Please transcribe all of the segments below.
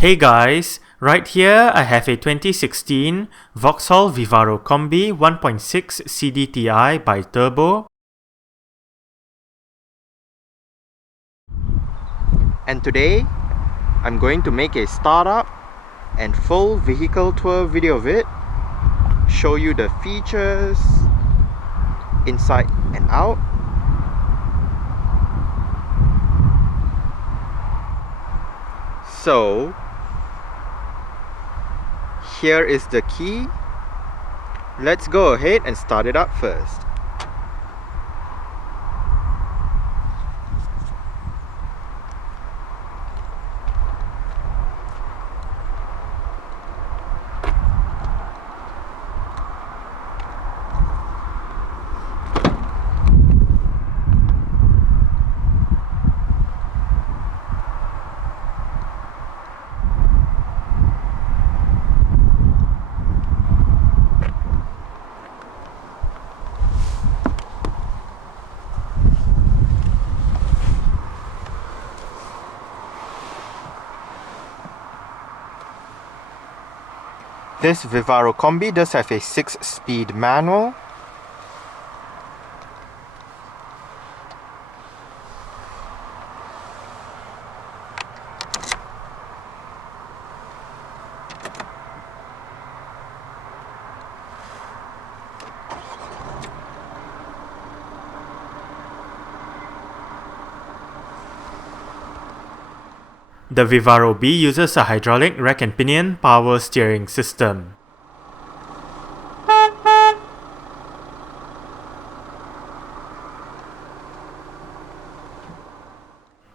Hey guys, right here I have a 2016 Vauxhall Vivaro Combi 1.6 CDTi BiTurbo. And today I'm going to make a startup and full vehicle tour video of it, show you the features inside and out. So here is the key. Let's go ahead and start it up first. This Vivaro Combi does have a 6-speed manual. The Vivaro B uses a hydraulic rack and pinion power steering system.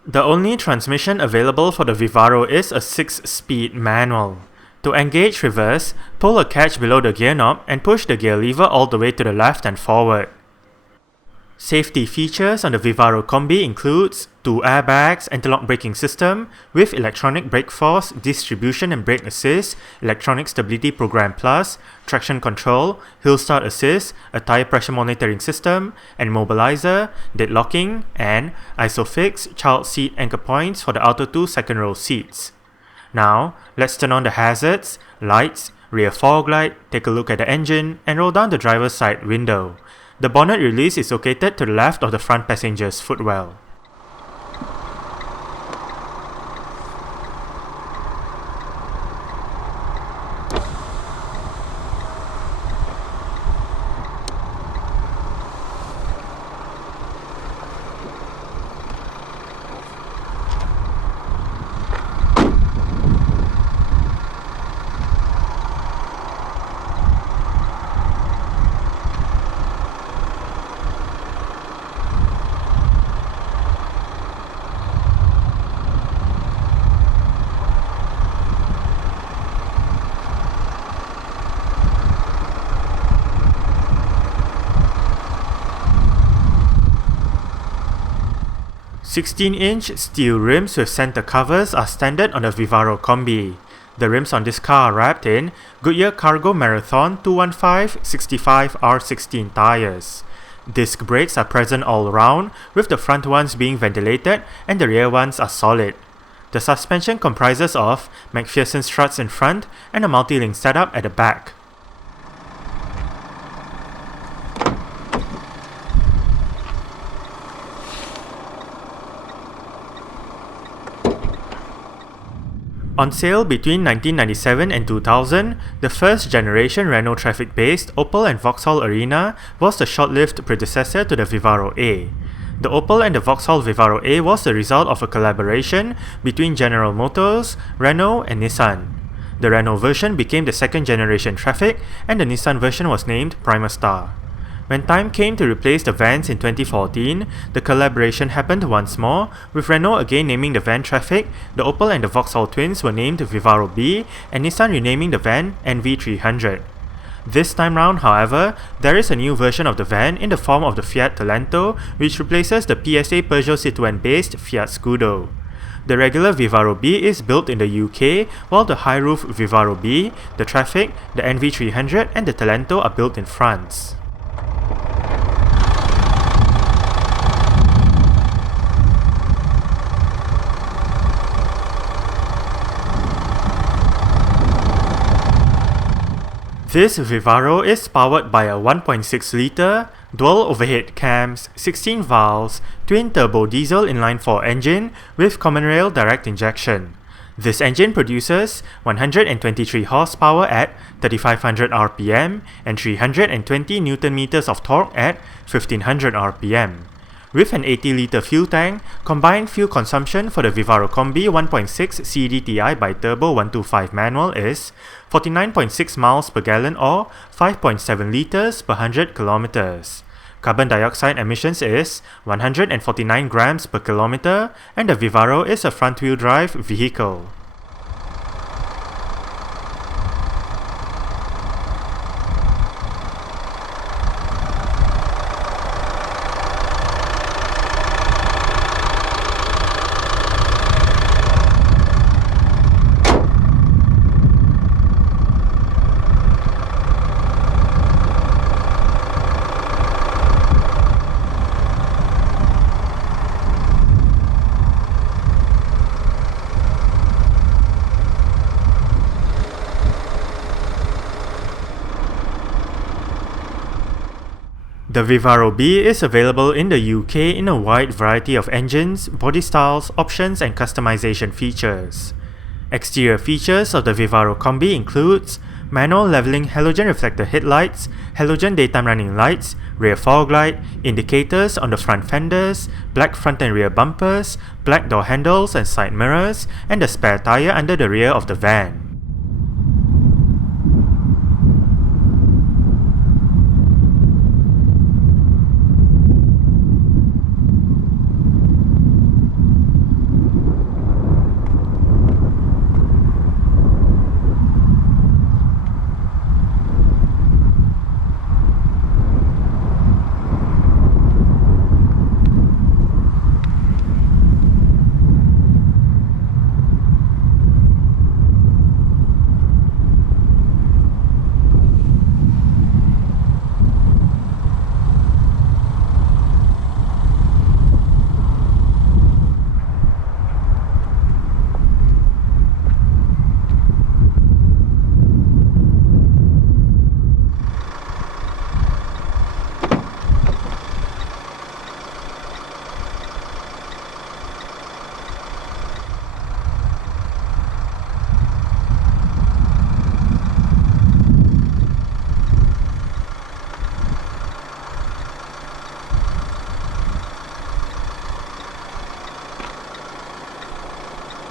The only transmission available for the Vivaro is a 6-speed manual. To engage reverse, pull a catch below the gear knob and push the gear lever all the way to the left and forward. Safety features on the Vivaro Combi includes 2 airbags, anti-lock braking system with electronic brake force, distribution and brake assist, electronic stability program plus, traction control, hill start assist, a tire pressure monitoring system, and immobilizer, deadlocking, and ISOFIX child seat anchor points for the outer 2 second row seats. Now, let's turn on the hazards, lights, rear fog light, take a look at the engine, and roll down the driver's side window. The bonnet release is located to the left of the front passenger's footwell. "16-inch steel rims with center covers are standard on the Vivaro Combi. The rims on this car are wrapped in Goodyear Cargo Marathon 215 65R16 tires. Disc brakes are present all around, with the front ones being ventilated and the rear ones are solid. The suspension comprises of McPherson struts in front and a multi-link setup at the back. On sale between 1997 and 2000, the first generation Renault traffic-based Opel and Vauxhall Arena was the short-lived predecessor to the Vivaro A. The Opel and the Vauxhall Vivaro A was the result of a collaboration between General Motors, Renault and Nissan. The Renault version became the second generation Traffic and the Nissan version was named Primastar. When time came to replace the vans in 2014, the collaboration happened once more, with Renault again naming the van Traffic, the Opel and the Vauxhall twins were named Vivaro B, and Nissan renaming the van NV300. This time round, however, there is a new version of the van in the form of the Fiat Talento, which replaces the PSA Peugeot Citroën-based Fiat Scudo. The regular Vivaro B is built in the UK, while the high-roof Vivaro B, the Traffic, the NV300 and the Talento are built in France. This Vivaro is powered by a 1.6 litre, dual overhead cams, 16 valves, twin turbo diesel inline-4 engine with common rail direct injection. This engine produces 123 horsepower at 3500 rpm and 320 Nm of torque at 1500 rpm. With an 80-litre fuel tank, combined fuel consumption for the Vivaro Combi 1.6 CDTi BiTurbo 125 manual is 49.6 miles per gallon or 5.7 litres per 100 kilometers. Carbon dioxide emissions is 149 grams per kilometer, and the Vivaro is a front-wheel drive vehicle. The Vivaro B is available in the UK in a wide variety of engines, body styles, options and customization features. Exterior features of the Vivaro Combi includes manual leveling halogen reflector headlights, halogen daytime running lights, rear fog light, indicators on the front fenders, black front and rear bumpers, black door handles and side mirrors, and a spare tire under the rear of the van.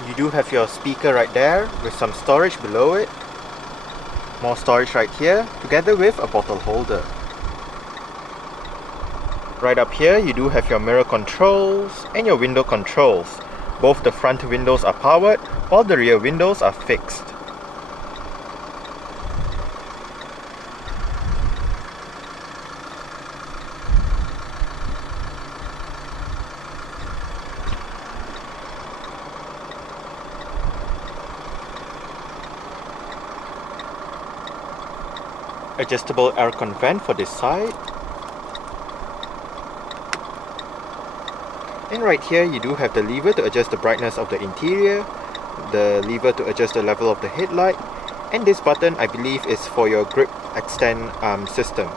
You do have your speaker right there with some storage below it. More storage right here together with a bottle holder. Right up here you do have your mirror controls and your window controls. Both the front windows are powered while the rear windows are fixed. Adjustable aircon vent for this side. And right here you do have the lever to adjust the brightness of the interior, the lever to adjust the level of the headlight, and this button I believe is for your grip extend system.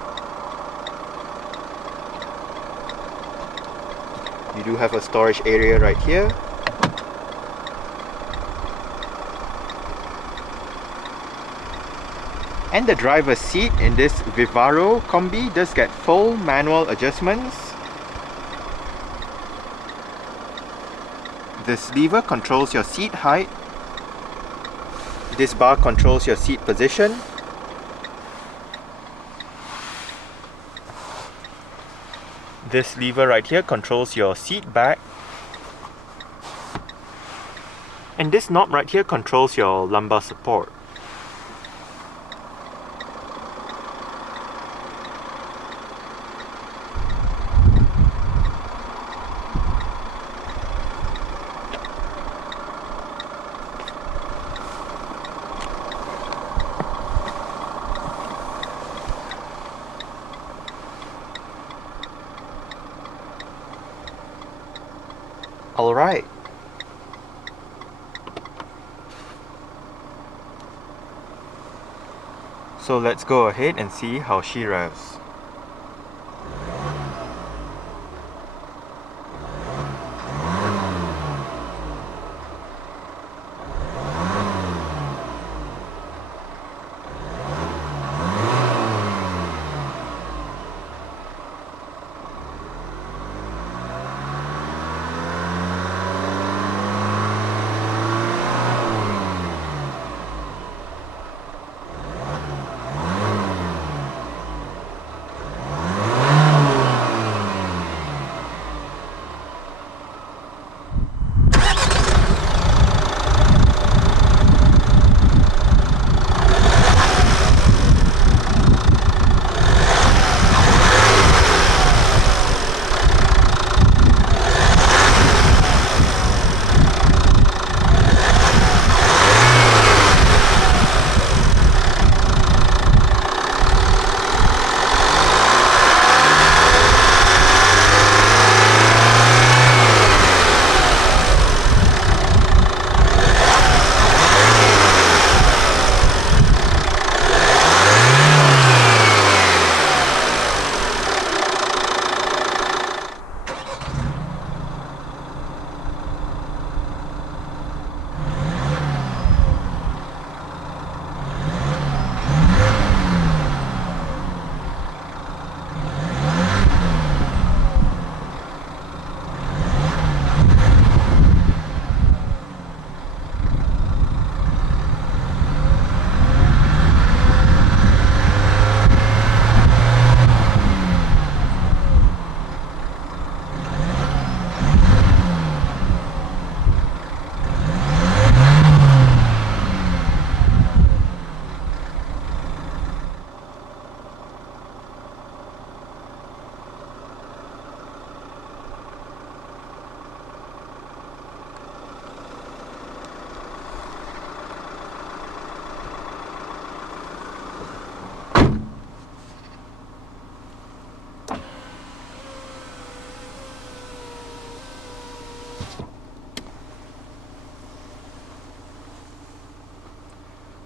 You do have a storage area right here. And the driver's seat in this Vivaro Combi does get full manual adjustments. This lever controls your seat height. This bar controls your seat position. This lever right here controls your seat back. And this knob right here controls your lumbar support. Alright. So let's go ahead and see how she revs.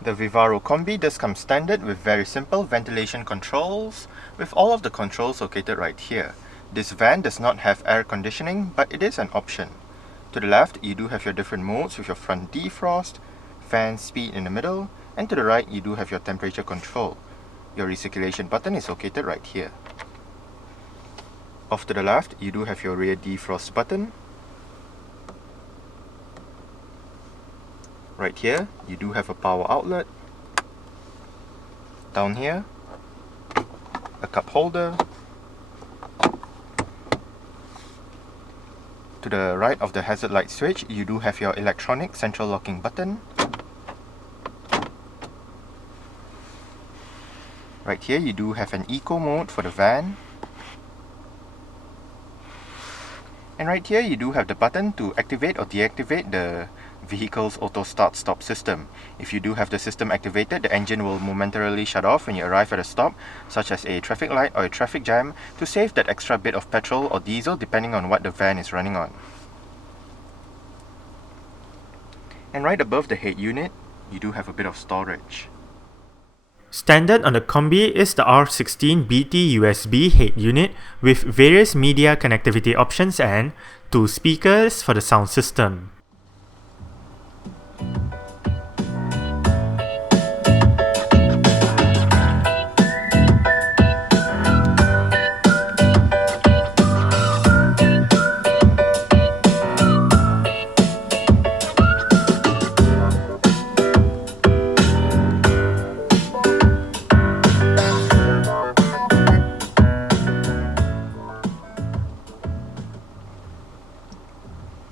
The Vivaro Combi does come standard with very simple ventilation controls, with all of the controls located right here. This van does not have air conditioning, but it is an option. To the left, you do have your different modes with your front defrost, fan speed in the middle, and to the right, you do have your temperature control. Your recirculation button is located right here. Off to the left, you do have your rear defrost button. Right here, you do have a power outlet. Down here, a cup holder. To the right of the hazard light switch, you do have your electronic central locking button. Right here, you do have an eco mode for the van. And right here, you do have the button to activate or deactivate the vehicle's auto start-stop system. If you do have the system activated, the engine will momentarily shut off when you arrive at a stop, such as a traffic light or a traffic jam, to save that extra bit of petrol or diesel depending on what the van is running on. And right above the head unit, you do have a bit of storage. Standard on the Combi is the R16 BT USB head unit with various media connectivity options and 2 speakers for the sound system.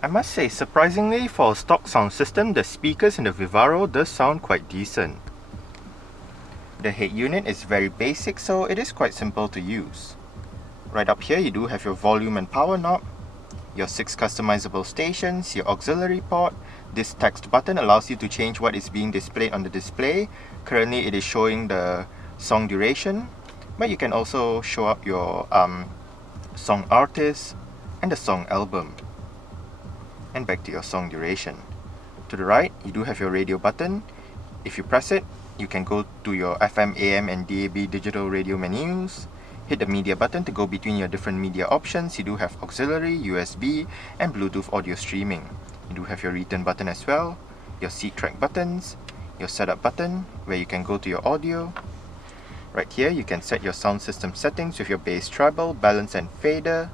I must say, surprisingly, for a stock sound system, the speakers in the Vivaro does sound quite decent. The head unit is very basic, so it is quite simple to use. Right up here, you do have your volume and power knob, your 6 customizable stations, your auxiliary port. This text button allows you to change what is being displayed on the display. Currently, it is showing the song duration, but you can also show up your song artist and the song album. And back to your song duration. To the right, you do have your radio button. If you press it, you can go to your FM, AM and DAB digital radio menus. Hit the media button to go between your different media options. You do have auxiliary, USB and Bluetooth audio streaming. You do have your return button as well, your C track buttons, your setup button where you can go to your audio. Right here you can set your sound system settings with your bass, treble, balance and fader,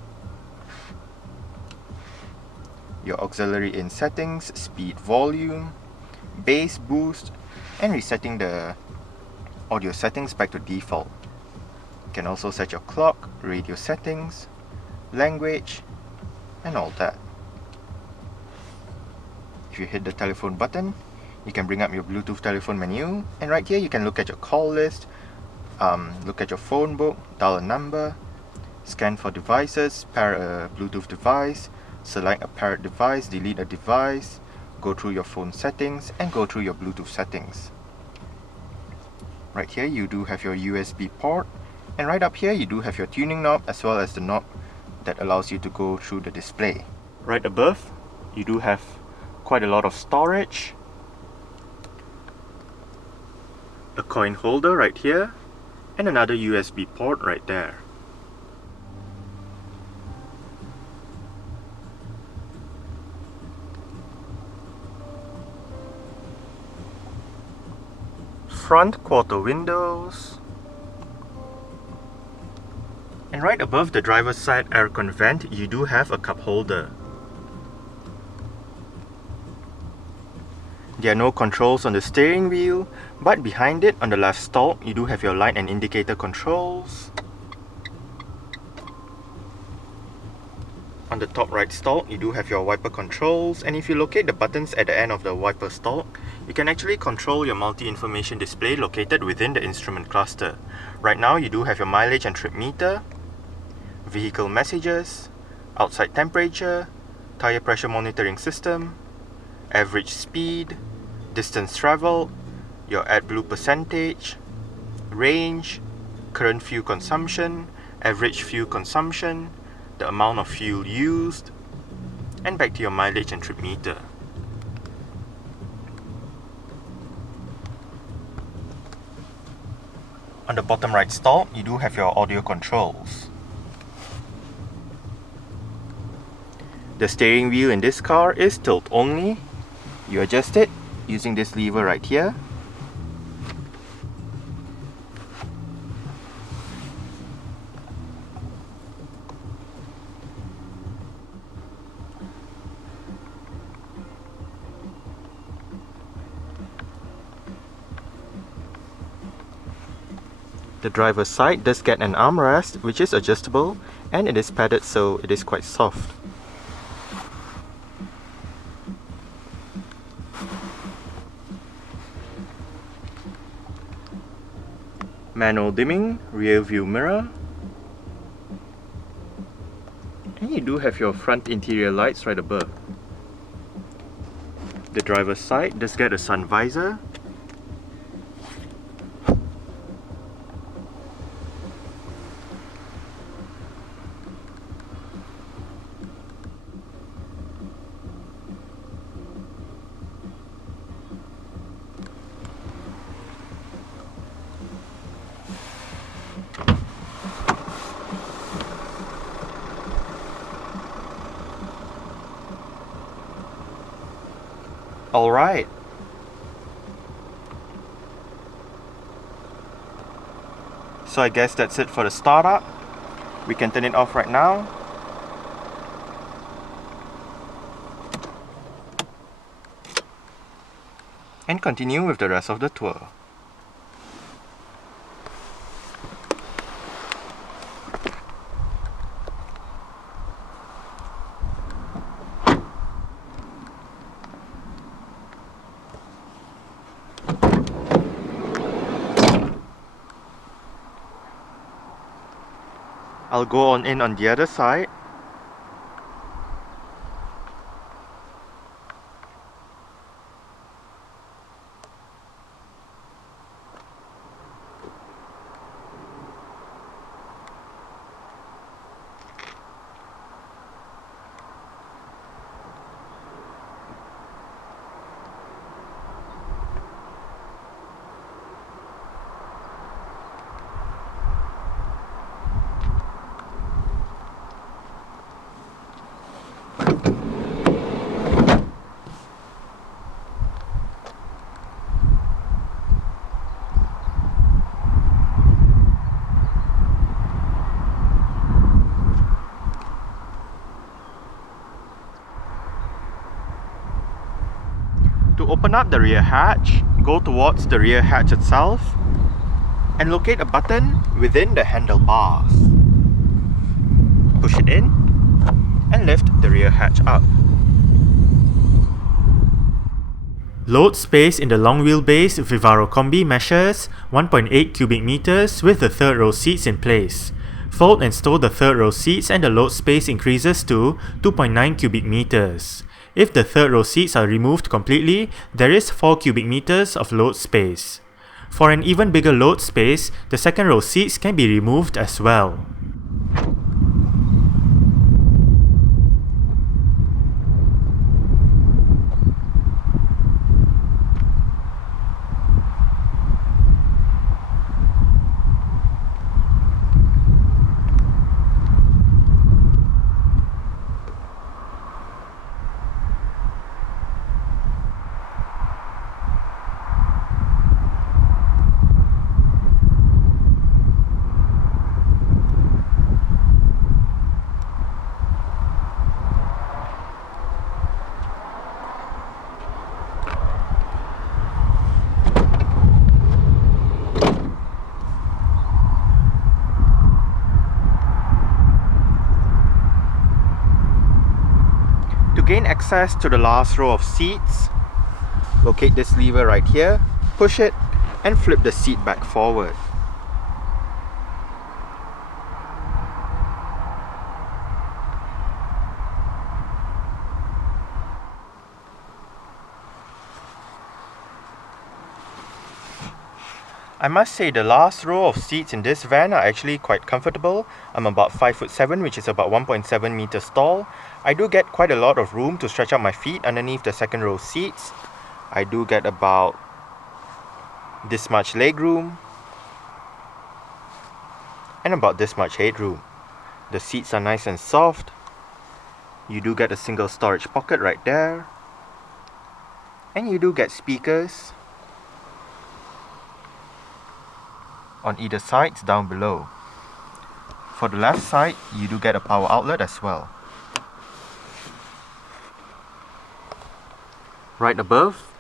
your auxiliary in settings, speed, volume, bass, boost, and resetting the audio settings back to default. You can also set your clock, radio settings, language, and all that. If you hit the telephone button, you can bring up your Bluetooth telephone menu, and right here you can look at your call list, look at your phone book, dial a number, scan for devices, pair a Bluetooth device, select a paired device, delete a device, go through your phone settings, and go through your Bluetooth settings. Right here you do have your USB port, and right up here you do have your tuning knob as well as the knob that allows you to go through the display. Right above you do have quite a lot of storage, a coin holder right here, and another USB port right there. Front quarter windows, and right above the driver's side aircon vent you do have a cup holder. There are no controls on the steering wheel, but behind it on the left stalk you do have your light and indicator controls. On the top right stalk you do have your wiper controls, and if you locate the buttons at the end of the wiper stalk, you can actually control your multi-information display located within the instrument cluster. Right now you do have your mileage and trip meter, vehicle messages, outside temperature, tire pressure monitoring system, average speed, distance traveled, your AdBlue percentage, range, current fuel consumption, average fuel consumption, the amount of fuel used, and back to your mileage and trip meter. On the bottom right stalk, you do have your audio controls. The steering wheel in this car is tilt only. You adjust it using this lever right here. The driver's side does get an armrest which is adjustable, and it is padded so it is quite soft. Manual dimming, rear view mirror, and you do have your front interior lights right above. The driver's side does get a sun visor, Alright. So I guess that's it for the startup. We can turn it off right now. And continue with the rest of the tour. I'll go on in on the other side. To open up the rear hatch, go towards the rear hatch itself and locate a button within the handlebars. Push it in and lift the rear hatch up. Load space in the long wheelbase Vivaro Combi measures 1.8 cubic meters with the third row seats in place. Fold and stow the third row seats and the load space increases to 2.9 cubic meters. If the third row seats are removed completely, there is 4 cubic meters of load space. For an even bigger load space, the second row seats can be removed as well. To gain access to the last row of seats, locate this lever right here, push it, and flip the seat back forward. I must say the last row of seats in this van are actually quite comfortable. I'm about 5'7", which is about 1.7 meters tall. I do get quite a lot of room to stretch out my feet underneath the second row seats. I do get about this much leg room and about this much headroom. The seats are nice and soft. You do get a single storage pocket right there. And you do get speakers on either sides down below. For the left side, you do get a power outlet as well. Right above,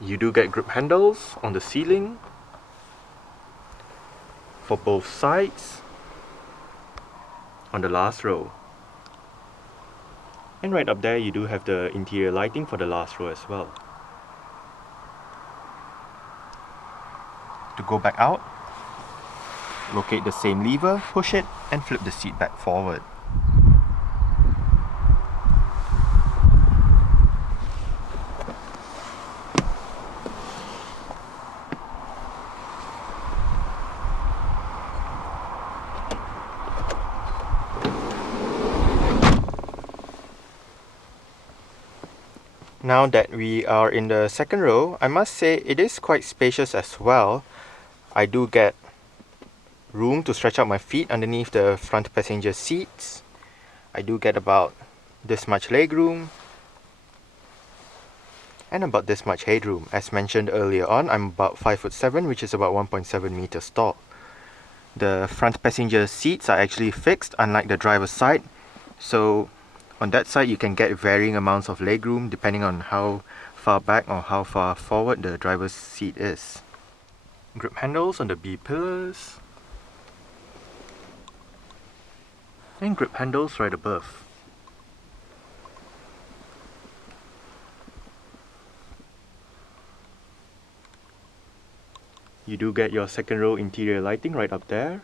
you do get grip handles on the ceiling for both sides on the last row. And right up there, you do have the interior lighting for the last row as well. To go back out, locate the same lever, push it, and flip the seat back forward. Now that we are in the second row, I must say it is quite spacious as well. I do get room to stretch out my feet underneath the front passenger seats. I do get about this much leg room and about this much headroom. As mentioned earlier on, I'm about 5'7", which is about 1.7 meters tall. The front passenger seats are actually fixed, unlike the driver's side. So on that side you can get varying amounts of leg room depending on how far back or how far forward the driver's seat is. Grip handles on the B pillars and grip handles right above. You do get your second row interior lighting right up there.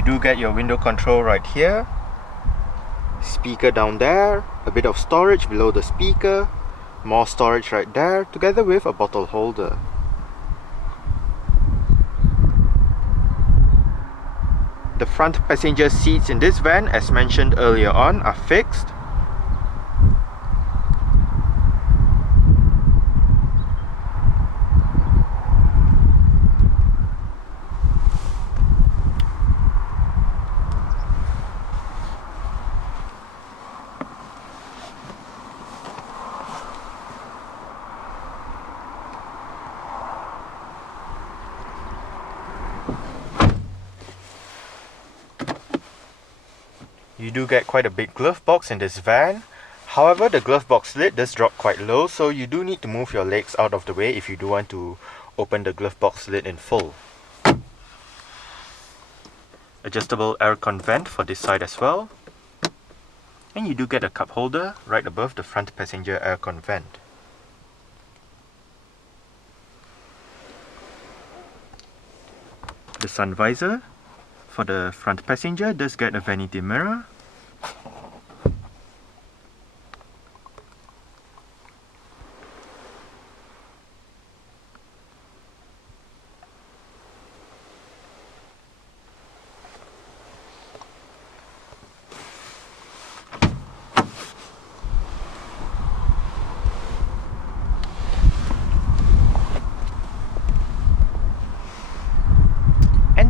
You do get your window control right here, speaker down there, a bit of storage below the speaker, more storage right there, together with a bottle holder. The front passenger seats in this van, as mentioned earlier on, are fixed. You do get quite a big glove box in this van. However, the glove box lid does drop quite low, so you do need to move your legs out of the way if you do want to open the glove box lid in full. Adjustable aircon vent for this side as well. And you do get a cup holder right above the front passenger aircon vent. The sun visor for the front passenger does get a vanity mirror.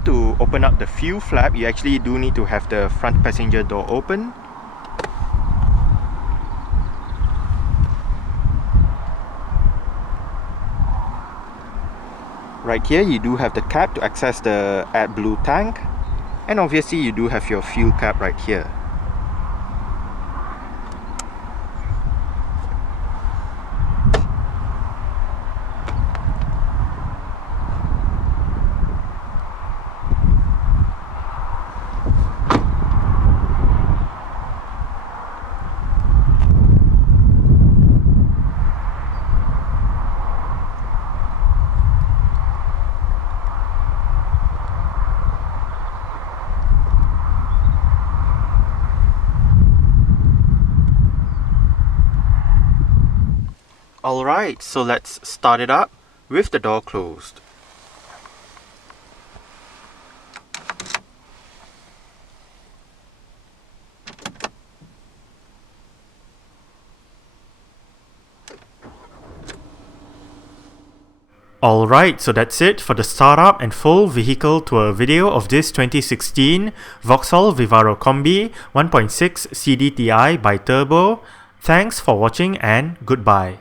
To open up the fuel flap, you actually do need to have the front passenger door open. Right here you do have the cap to access the AdBlue tank, and obviously you do have your fuel cap right here. Alright, so let's start it up with the door closed. Alright, so that's it for the startup and full vehicle tour video of this 2016 Vauxhall Vivaro Combi 1.6 CDTi BiTurbo. Thanks for watching and goodbye.